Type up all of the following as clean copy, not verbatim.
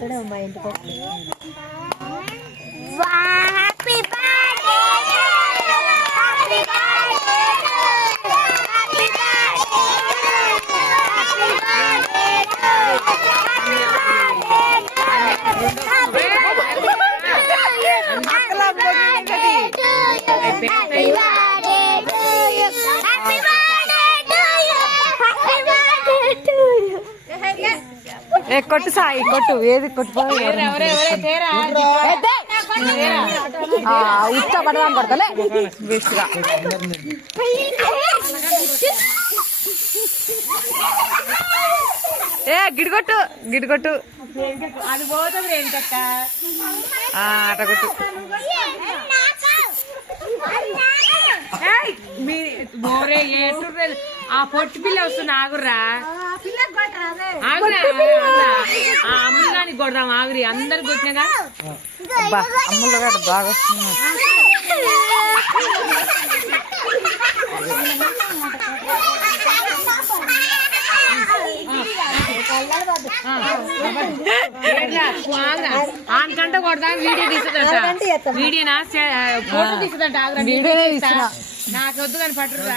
తిరుగుతాడు మా ఇంటికి కొట్టు సాయి కొట్టు ఏది కొట్టు ఉత్త పడదాం పడతలే వేస్ట్ గా గిడిగొట్టు గిడిగొట్టు అది పోతుంది ఏంటక్క అట కొట్టు ఆ పొట్టి పిల్ల వస్తుంది ఆగుర్రా ఆగురా అమ్ముగాని కొడదాం ఆగురి అందరికి వచ్చినాగా అమ్ములు బాగా వస్తుంది ఆనకంటే కొడదాం వీడియో తీస్తుందంట వీడియోనా ఫోటో తీస్తుందంట ఆగురా నాకు వద్దు కానీ పట్టురా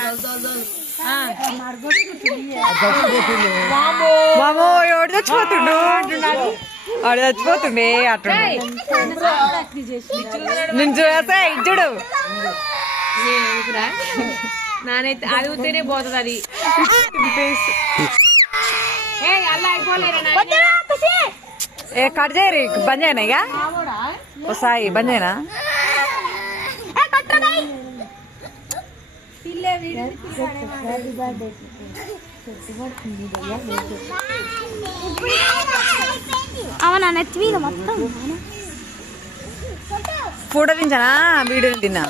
బాబో ఎవడు చచ్చిపోతుండు వాడు చచ్చిపోతుండే అటు నేను చూసా ఇచ్చుడు నానైతే అది ఉంటేనే పోతుంది అది కట్ చేయరు బంద్ చేయనా ఇక సాయి బంద్ చేయనా అవునా నెత్తి మీద మొత్తం ఫోటో తింటానా వీడియో తిన్నా